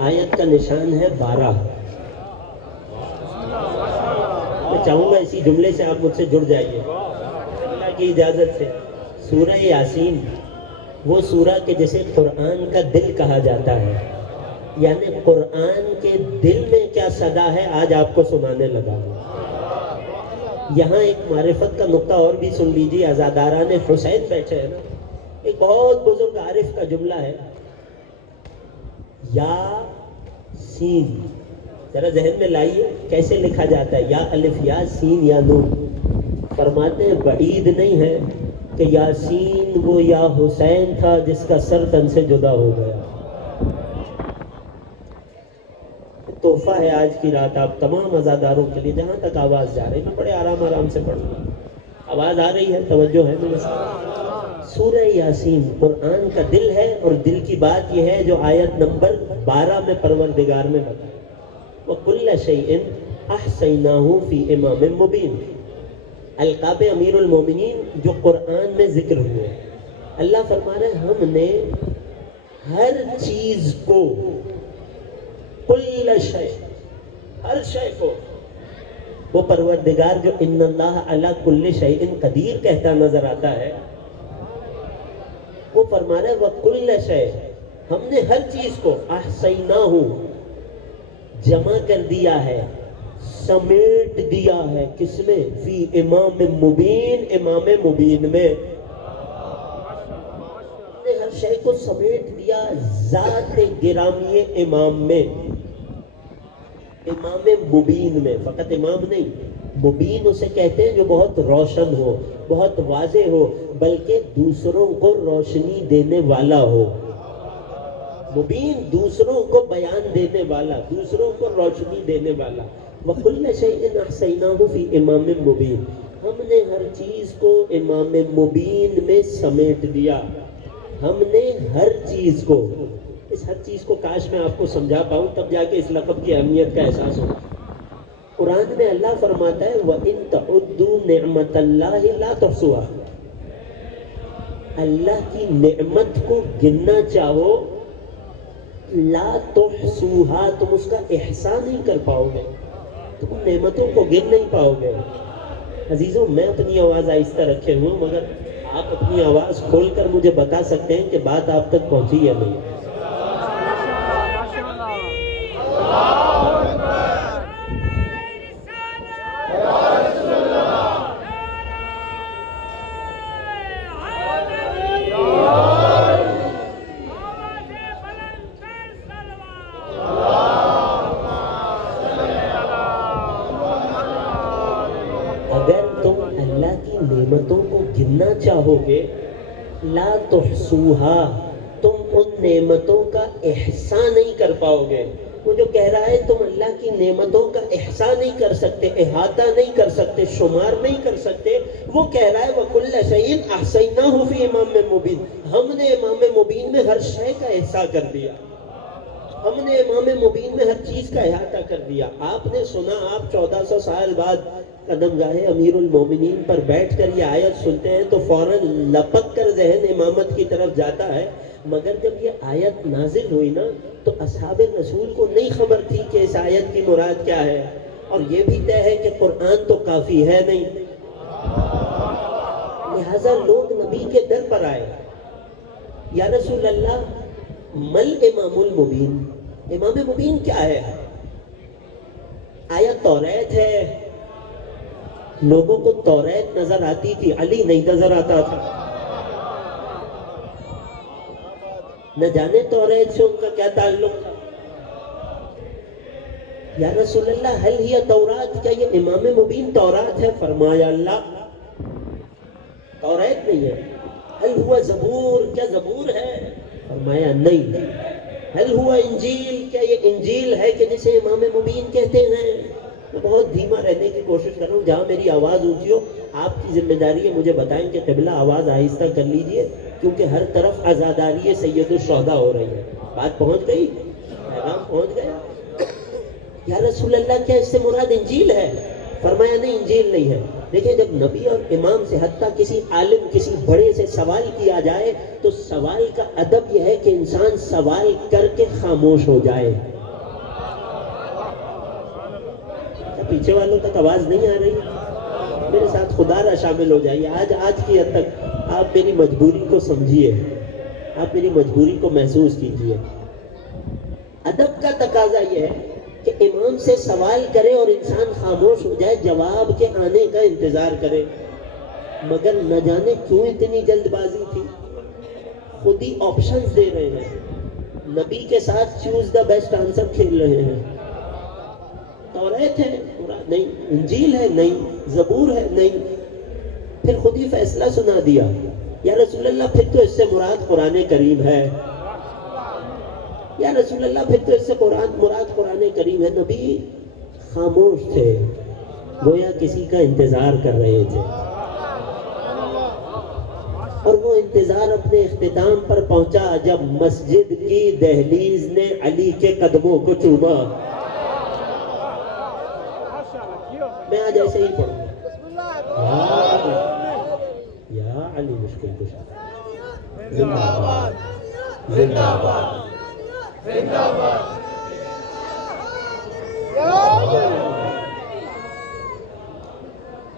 آیت کا نشان ہے 12۔ میں چاہوں گا اسی جملے سے آپ مجھ سے جڑ جائیے اللہ کی اجازت سے۔ سورہ یاسین وہ سورہ کہ جسے قرآن کا دل کہا جاتا ہے، یعنی قرآن کے دل میں کیا صدا ہے آج آپ کو سنانے لگا ہوں۔ یہاں ایک معرفت کا نقطہ اور بھی سن لیجیے، عزاداران حسین بیٹھے ہیں نا، ایک بہت بزرگ عارف کا جملہ ہے، یا سین، ذرا ذہن میں لائیے کیسے لکھا جاتا ہے، یا الف یا سین یا نون۔ فرماتے ہیں بعید نہیں ہے کہ یاسین وہ یا حسین تھا جس کا سر تن سے جدا ہو گیا۔ تحفہ ہے آج کی رات آپ تمام عزاداروں کے لیے، جہاں تک آواز جا رہی ہے، میں بڑے آرام سے پڑھوں گا، آواز آ رہی ہے، توجہ ہے میرے ساتھ۔ سورہ یاسین قرآن کا دل ہے، اور دل کی بات یہ ہے جو آیت نمبر 12 میں پروردگار نے بتایا، وَكُلَّ شَيْءٍ أَحْصَيْنَاهُ فِي إِمَامٍ مُبِينٍ۔ القاب امیر المومنین جو قرآن میں ذکر ہوئے، اللہ فرما رہے ہیں ہم نے ہر چیز کو، کل شے، ہر شے کو، وہ پروردگار جو ان اللہ علی کل شیء قدیر کہتا نظر آتا ہے، وہ فرما رہے ہیں وَكُلَّ شَيْءٍ، ہم نے ہر چیز کو احصیناہ جمع کر دیا ہے، سمیٹ دیا ہے، کس میں؟ فی امام مبین، امام مبین میں ہم نے ہر شے کو سمیٹ دیا ذات گرامی امام میں، امام مبین میں، فقط امام نہیں، مبین اسے کہتے ہیں جو بہت روشن ہو، بہت واضح ہو، بلکہ دوسروں کو روشنی دینے والا ہو۔ مبین دوسروں کو بیان دینے والا، دوسروں کو روشنی دینے والا۔ وَكُلَّ شَيْءٍ أَحْصَيْنَاهُ فِي إِمَامٍ مُبِينٍ، ہم نے ہر چیز کو امام مبین میں سمیٹ دیا، ہم نے ہر چیز کو، اس ہر چیز کو کاش میں آپ کو سمجھا پاؤں، تب جا کے اس لقب کی اہمیت کا احساس ہوگا۔ قرآن میں اللہ فرماتا ہے وَإِن تَعُدُّوا نِعْمَةَ اللَّهِ لَا تُحْصُوهَا، اللہ کی نعمت کو گننا چاہو، لا تحصوها، تم اس کا احصاء نہیں کر پاؤ گے، تم نعمتوں کو گن نہیں پاؤ گے۔ عزیزوں میں اپنی آواز آہستہ رکھے ہوں، مگر آپ اپنی آواز کھول کر مجھے بتا سکتے ہیں کہ بات آپ تک پہنچی یا نہیں۔ نعمتوں کو گننا چاہو گے، لا تحصوہا، تم ان نعمتوں کا احصاء نہیں کر پاؤ گے۔ وہ جو کہہ رہا ہے تم اللہ کی نعمتوں کا احصاء نہیں کر سکتے، احاطہ نہیں کر سکتے، شمار نہیں کر سکتے، وہ کہہ رہا ہے وَكُلَّ شَيْءٍ أَحْصَيْنَاهُ فِي إِمَامٍ مُبِينٍ، ہم نے امام مبین میں ہر شے کا احصاء کر دیا، ہم نے امام مبین میں ہر چیز کا احاطہ کر دیا۔ آپ نے سنا، آپ 1400 سال بعد قدم گاہ امیر المومنین پر بیٹھ کر یہ آیت سنتے ہیں تو فوراً لپک کر ذہن امامت کی طرف جاتا ہے، مگر جب یہ آیت نازل ہوئی نا تو اصحاب رسول کو نہیں خبر تھی کہ اس آیت کی مراد کیا ہے، اور یہ بھی طے ہے کہ قرآن تو کافی ہے نہیں، لہذا لوگ نبی کے در پر آئے، یا رسول اللہ مل امام المبین، امام مبین کیا ہے؟ آیت توریت ہے، لوگوں کو توریت نظر آتی تھی، علی نہیں نظر آتا تھا، نہ جانے توریت سے ان کا کیا تعلق تھا۔ یا رسول اللہ حل ہی تورات، کیا یہ امام مبین تورات ہے؟ فرمایا اللہ توریت نہیں ہے۔ حل ہوا زبور، کیا زبور ہے؟ فرمایا نہیں۔ حل ہوا انجیل، کیا یہ انجیل ہے کہ جسے امام مبین کہتے ہیں؟ میں بہت دھیما رہنے کی کوشش کر رہا ہوں، جہاں میری آواز اونچی ہو آپ کی ذمہ داری ہے مجھے بتائیں کہ قبلہ آواز آہستہ کر لیجئے، کیونکہ ہر طرف عزاداری سید الشہداء ہو رہی ہے۔ بات پہنچ گئی؟ پیغام پہنچ گیا؟ یا رسول اللہ کیا اس سے مراد انجیل ہے؟ فرمایا نہیں انجیل نہیں ہے. دیکھیں جب نبی اور امام سے حتیٰ کسی عالم کسی بڑے سے سوال کیا جائے تو سوال کا ادب یہ ہے کہ انسان سوال کر کے خاموش ہو جائے. پیچھے والوں تک آواز نہیں آ رہی؟ میرے ساتھ خدا را شامل ہو جائیے. آج کی حد تک آپ میری مجبوری کو سمجھیے, آپ میری مجبوری کو محسوس کیجیے. ادب کا تقاضا یہ ہے کہ امام سے سوال کرے اور انسان خاموش ہو جائے, جواب کے آنے کا انتظار کرے. مگر نہ جانے کیوں اتنی جلد بازی تھی, خود ہی آپشنز دے رہے ہیں, نبی کے ساتھ چوز دا بیسٹ آنسر کھیل رہے ہیں. توریت ہے نہیں, انجیل ہے نہیں, زبور ہے نہیں, پھر خود ہی فیصلہ سنا دیا. یا رسول اللہ پھر تو اس سے مراد قرآن کریم ہے, یا رسول اللہ پھر تو اس سے مراد قرآن کریم ہے. نبی خاموش تھے, گویا کسی کا انتظار کر رہے تھے, اور وہ انتظار اپنے اختتام پر پہنچا جب مسجد کی دہلیز نے علی کے قدموں کو چوما. میں آج ایسے ہی پڑھوں یا علی مشکل کشا, زندہ باد زندہ باد زندہ باد.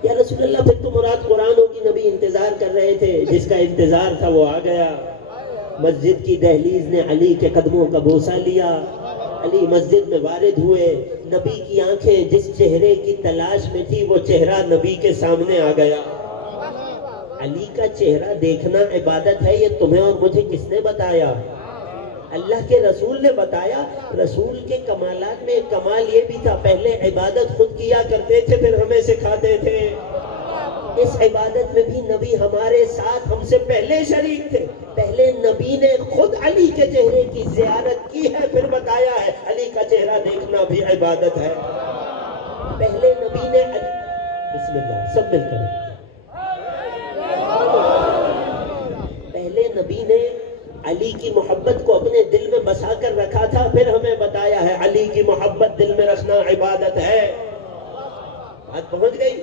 یا رسول اللہ پھر تو مراد قرآن ہوگی. نبی انتظار کر رہے تھے, جس کا انتظار تھا وہ آ گیا. مسجد کی دہلیز نے علی کے قدموں کا بوسہ لیا. علی مسجد میں وارد ہوئے. نبی کی آنکھیں جس چہرے کی تلاش میں تھی وہ چہرہ نبی کے سامنے آ گیا. علی کا چہرہ دیکھنا عبادت ہے, یہ تمہیں اور مجھے کس نے بتایا؟ اللہ کے رسول نے بتایا. رسول کے کمالات میں ایک کمال یہ بھی تھا, پہلے عبادت خود کیا کرتے تھے پھر ہمیں سکھاتے تھے. اس عبادت میں بھی نبی ہمارے ساتھ ہم سے پہلے شریک تھے. پہلے نبی نے خود علی کے چہرے کی زیارت کی ہے, پھر بتایا ہے علی کا چہرہ دیکھنا بھی عبادت ہے. پہلے نبی نے بسم اللہ سب مل کر, پہلے نبی نے علی کی محبت کو اپنے دل میں بسا کر رکھا تھا, پھر ہمیں بتایا ہے علی کی محبت دل میں رکھنا عبادت ہے. بات پہنچ گئی.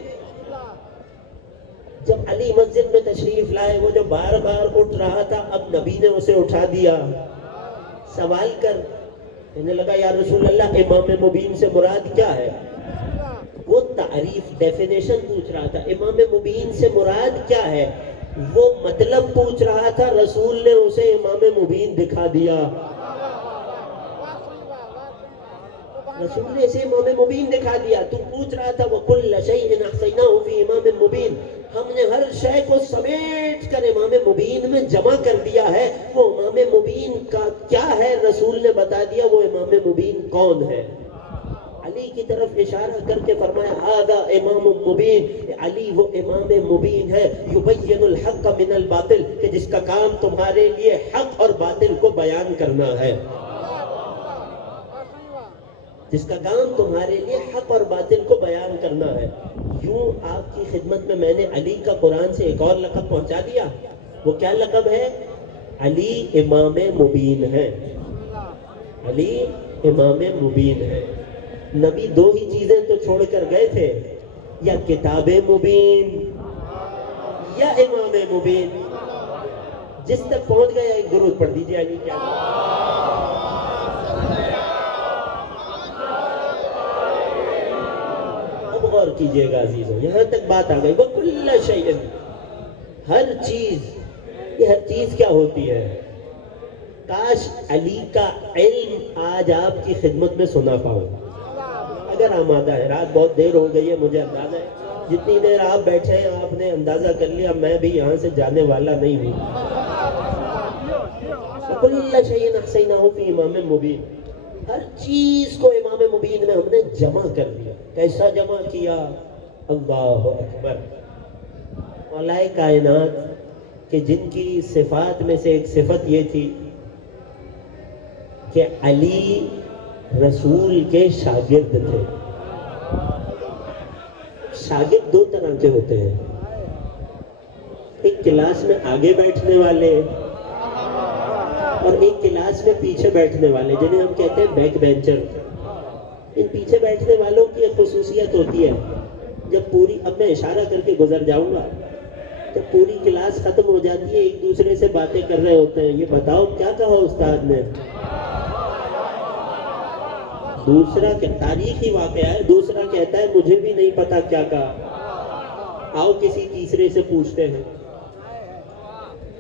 جب علی مسجد میں تشریف لائے, وہ جو بار بار اٹھ رہا تھا اب نبی نے اسے اٹھا دیا. سوال کر کہنے لگا یا رسول اللہ امام مبین سے مراد کیا ہے؟ وہ تعریف ڈیفینیشن پوچھ رہا تھا. امام مبین سے مراد کیا ہے وہ مطلب پوچھ رہا تھا. رسول نے اسے امام مبین دکھا دیا. رسول نے اسے امام مبین دکھا دیا. تو پوچھ رہا تھا وَكُلَّ شَيْءٍ أَحْصَيْنَاهُ فِي إِمَامٍ مُبِينٍ, ہم نے ہر شے کو سمیٹ کر امام مبین میں جمع کر دیا ہے. وہ امام مبین کا کیا ہے رسول نے بتا دیا. وہ امام مبین کون ہے؟ علی کی طرف اشارہ کر کے فرمایا ھذا امام مبین, علی وہ امام مبین ہے. یبین الحق من الباطل, کہ جس کا کام تمہارے لیے حق اور باطل کو بیان کرنا ہے. جس کا کام تمہارے لیے حق اور باطل کو بیان کرنا ہے. یوں آپ کی خدمت میں میں نے علی کا قرآن سے ایک اور لقب پہنچا دیا. وہ کیا لقب ہے؟ علی امام مبین ہے. علی امام مبین ہے. نبی دو ہی چیزیں تو چھوڑ کر گئے تھے, یا کتاب مبین یا امام مبین. جس تک پہنچ گیا ایک درود پڑھ دیجیے علی کیا. اب غور کیجئے گا عزیزوں, یہاں تک بات آ گئی. وَكُلَّ شَيْءٍ, ہر چیز. یہ ہر چیز کیا ہوتی ہے؟ کاش علی کا علم آج آپ کی خدمت میں سنا پاؤں. اگر آمادہ ہے, رات بہت دیر ہو گئی ہے, مجھے اندازہ ہے جتنی دیر آپ بیٹھے ہیں آپ نے اندازہ کر لیا میں بھی یہاں سے جانے والا نہیں ہوں. کُلَّ شَيْءٍ أَحْصَيْنَاهُ فِي إِمَامٍ مُبِينٍ, ہر چیز کو امام مبین میں ہم نے جمع کر دیا. کیسا جمع کیا؟ اللہ اکبر. مولا کائنات کہ جن کی صفات میں سے ایک صفت یہ تھی کہ علی رسول کے شاگرد تھے. شاگرد دو طرح کے ہوتے ہیں, ایک کلاس میں آگے بیٹھنے والے اور ایک کلاس میں پیچھے بیٹھنے والے, جنہیں ہم کہتے ہیں بیک بینچر. ان پیچھے بیٹھنے والوں کی ایک خصوصیت ہوتی ہے جب پوری، اب میں اشارہ کر کے گزر جاؤں گا، جب پوری کلاس ختم ہو جاتی ہے ایک دوسرے سے باتیں کر رہے ہوتے ہیں، یہ بتاؤ کیا کہا استاد نے؟ دوسرا کیا تاریخی واقعہ ہے، دوسرا کہتا ہے مجھے بھی نہیں پتا کیا کہا، آؤ کسی تیسرے سے پوچھتے ہیں۔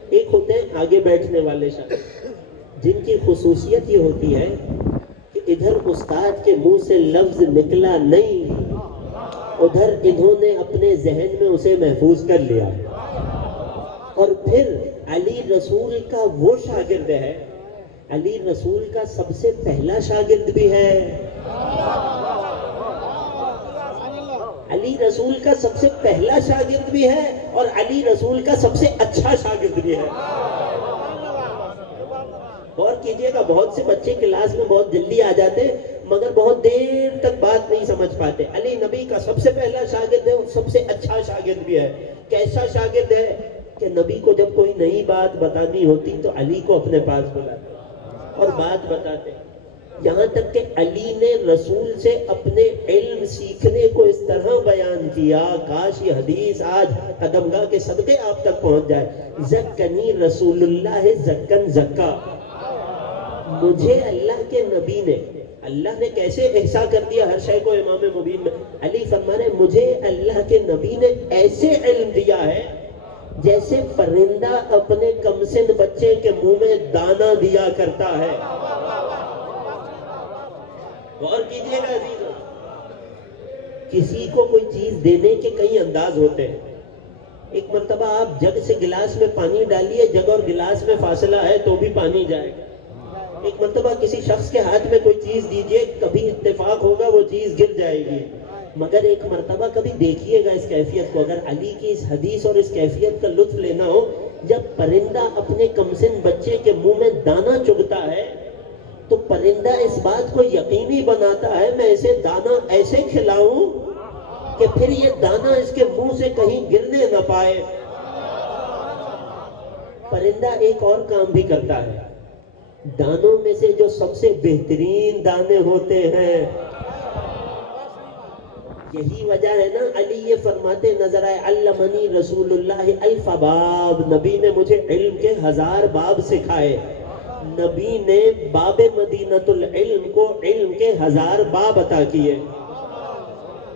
ایک ہوتے ہیں آگے بیٹھنے والے شخص، جن کی خصوصیت یہ ہوتی ہے کہ ادھر استاد کے منہ سے لفظ نکلا نہیں، ادھر انہوں نے اپنے ذہن میں اسے محفوظ کر لیا، اور پھر علی رسول کا وہ شاگرد ہے، علی رسول کا سب سے پہلا شاگرد بھی ہے، علی رسول کا سب سے پہلا شاگرد بھی ہے، اور علی رسول کا سب سے اچھا شاگرد بھی ہے۔ غور کیجئے گا، بہت سے بچے کلاس میں بہت جلدی آ جاتے مگر بہت دیر تک بات نہیں سمجھ پاتے۔ علی نبی کا سب سے پہلا شاگرد ہے اور سب سے اچھا شاگرد بھی ہے۔ کیسا شاگرد ہے کہ نبی کو جب کوئی نئی بات بتانی ہوتی تو علی کو اپنے پاس بلاتے اور بات بتاتے، یہاں تک کہ علی نے رسول سے اپنے علم سیکھنے کو اس طرح بیان کیا، کاش یہ حدیث آج قدمگاہ کے صدقے آپ تک پہنچ جائے، زکنی رسول اللہ زکن زکا، مجھے اللہ کے نبی نے، اللہ نے کیسے احسا کر دیا ہر شے کو امام مبین میں، علی فرما رہے مجھے اللہ کے نبی نے ایسے علم دیا ہے جیسے پرندہ اپنے کمسن بچے کے منہ میں دانا دیا کرتا ہے۔ غور کیجئے گا عزیزو، کسی کو کوئی چیز دینے کے کئی انداز ہوتے ہیں۔ ایک مرتبہ آپ جگ سے گلاس میں پانی ڈالیے، جگ اور گلاس میں فاصلہ ہے تو بھی پانی جائے گا۔ ایک مرتبہ کسی شخص کے ہاتھ میں کوئی چیز دیجئے، کبھی اتفاق ہوگا وہ چیز گر جائے گی، مگر ایک مرتبہ کبھی دیکھیے گا اس کیفیت کو، اگر علی کی اس حدیث اور اس کیفیت کا لطف لینا ہو، جب پرندہ اپنے کمسن بچے کے منہ میں دانا چگتا ہے تو پرندہ اس بات کو یقینی بناتا ہے میں اسے دانا ایسے کھلاؤں کہ پھر یہ دانا اس کے منہ سے کہیں گرنے نہ پائے۔ پرندہ ایک اور کام بھی کرتا ہے، دانوں میں سے جو سب سے بہترین دانے ہوتے ہیں، یہی وجہ ہے نا علی یہ فرماتے نظر آئے علمنی رسول اللہ الف باب، نبی نے مجھے علم کے 1000 باب سکھائے، نبی نے باب مدینۃ العلم کو علم کے 1000 باب عطا کیے،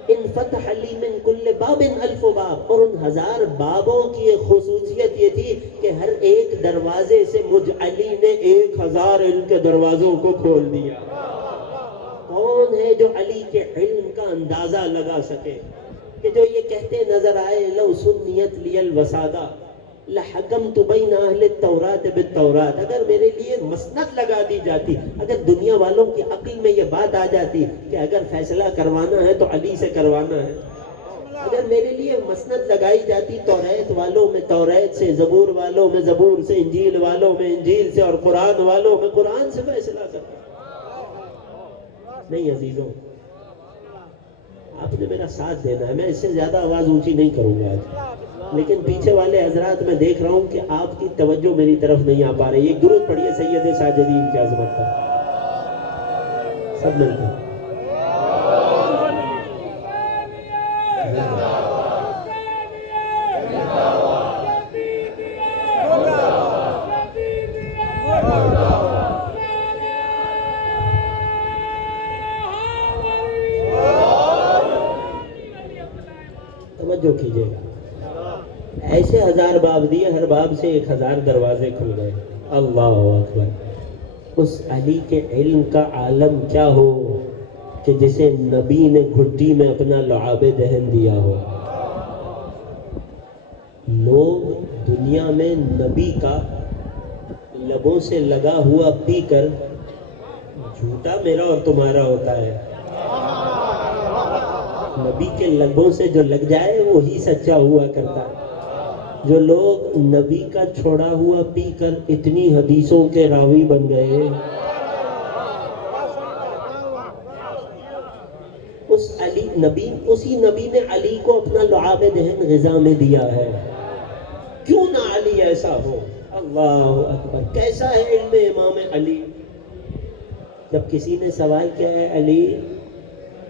ان فتح لی من کل باب الف باب، اور ان 1000 بابوں کی ایک خصوصیت یہ تھی کہ ہر ایک دروازے سے مجھ علی نے 1000 علم کے دروازوں کو کھول دیا۔ کون ہے جو علی کے علم کا اندازہ لگا سکے کہ جو یہ کہتے نظر آئے لو سنیت لی الوسادہ لحکمت بین اہل التورات بالتورات، اگر میرے لیے مسند لگا دی جاتی، اگر دنیا والوں کی عقل میں یہ بات آ جاتی کہ اگر فیصلہ کروانا ہے تو علی سے کروانا ہے، اگر میرے لیے مسند لگائی جاتی توریت والوں میں توریت سے، زبور والوں میں زبور سے، انجیل والوں میں انجیل سے، اور قرآن والوں میں قرآن سے فیصلہ کرتا۔ نہیں عزیزوں، آپ نے میرا ساتھ دینا ہے، میں اس سے زیادہ آواز اونچی نہیں کروں گا آج، لیکن پیچھے والے حضرات میں دیکھ رہا ہوں کہ آپ کی توجہ میری طرف نہیں آ پا رہی۔ ایک درود پڑھیے سید ساجدین کی عظمت پر، سب مل کر۔ توجہ کیجئے گا، ایسے 1000 باب دیے، ہر باب سے 1000 دروازے کھل گئے۔ اللہ اکبر، اس علی کے علم کا عالم کیا ہو کہ جسے نبی نے گھٹی میں اپنا لعاب دہن دیا ہو۔ لوگ دنیا میں نبی کا لبوں سے لگا ہوا پی کر، جھوٹا میرا اور تمہارا ہوتا ہے، نبی کے لبوں سے جو لگ جائے وہی سچا ہوا کرتا ہے۔ جو لوگ نبی کا چھوڑا ہوا پی کر اتنی حدیثوں کے راوی بن گئے، اسی نبی نے علی کو اپنا لعاب دہن غذا میں دیا ہے، کیوں نہ علی ایسا ہو۔ اللہ اکبر، کیسا ہے علم امام علی۔ جب کسی نے سوال کیا ہے علی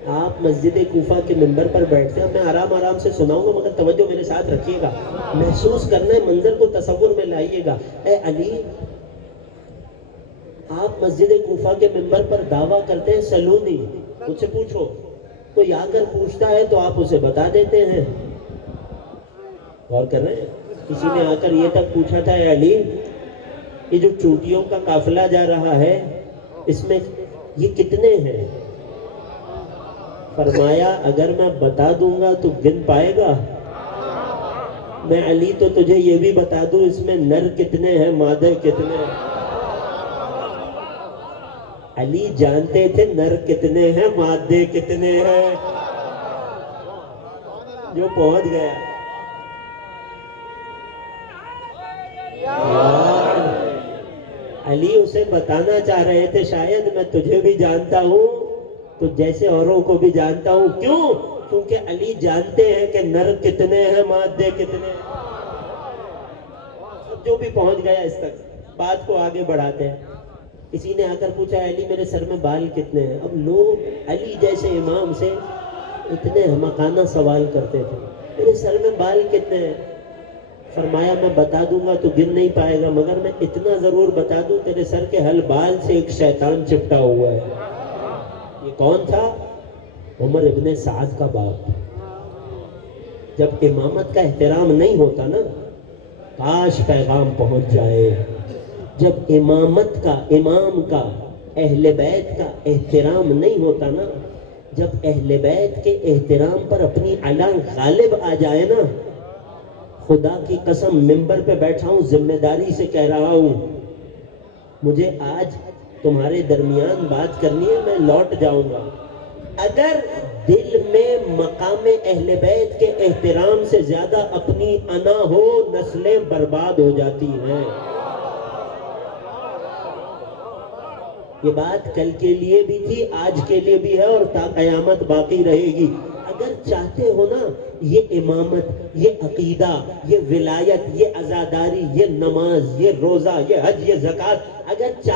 آپ مسجد کوفہ کے ممبر پر بیٹھتے ہیں، میں آرام آرام سے سناؤں گا مگر توجہ میرے ساتھ رکھیے گا، محسوس کرنا ہے، منظر کو تصور میں لائیے گا۔ اے علی، آپ مسجد کوفہ کے ممبر پر دعویٰ کرتے ہیں سلونی، مجھ سے پوچھو، کوئی آ کر پوچھتا ہے تو آپ اسے بتا دیتے ہیں۔ غور کر رہے ہیں؟ کسی نے آ کر یہ تک پوچھا تھا، اے علی، یہ جو چوٹیوں کا قافلہ جا رہا ہے اس میں یہ کتنے ہیں؟ فرمایا اگر میں بتا دوں گا تو گن پائے گا؟ میں علی تو تجھے یہ بھی بتا دوں اس میں نر کتنے ہیں مادے کتنے ہیں؟ علی جانتے تھے نر کتنے ہیں مادے کتنے ہیں۔ جو پہنچ گیا علی اسے بتانا چاہ رہے تھے شاید میں تجھے بھی جانتا ہوں تو جیسے اوروں کو بھی جانتا ہوں، کیوں؟ کیونکہ علی جانتے ہیں کہ نر کتنے ہیں مادے کتنے ہیں۔ جو بھی پہنچ گیا اس تک، بات کو آگے بڑھاتے ہیں۔ کسی نے آ کر پوچھا علی میرے سر میں بال کتنے ہیں؟ اب لوگ علی جیسے امام سے اتنے حمقانہ سوال کرتے تھے، میرے سر میں بال کتنے ہیں؟ فرمایا میں بتا دوں گا تو گن نہیں پائے گا، مگر میں اتنا ضرور بتا دوں تیرے سر کے ہل بال سے ایک شیطان چپٹا ہوا ہے۔ یہ کون تھا؟ عمر ابن سعد کا باپ۔ جب امامت کا احترام نہیں ہوتا نا، کاش پیغام پہنچ جائے، جب امامت کا، امام کا، اہل بیت کا احترام نہیں ہوتا نا، جب اہل بیت کے احترام پر اپنی علا غالب آ جائے نا، خدا کی قسم ممبر پہ بیٹھا ہوں، ذمہ داری سے کہہ رہا ہوں، مجھے آج تمہارے درمیان بات کرنی ہے، میں لوٹ جاؤں گا، اگر دل میں مقام اہل بیت کے احترام سے زیادہ اپنی انا ہو، نسلیں برباد ہو جاتی ہیں۔ یہ بات کل کے لیے بھی تھی، آج کے لیے بھی ہے اور تا قیامت باقی رہے گی۔ اگر چاہتے ہو نا یہ امامت، یہ عقیدہ، یہ ولایت، یہ عزاداری، یہ نماز، یہ روزہ، یہ حج، یہ زکوٰۃ، اگر چاہتے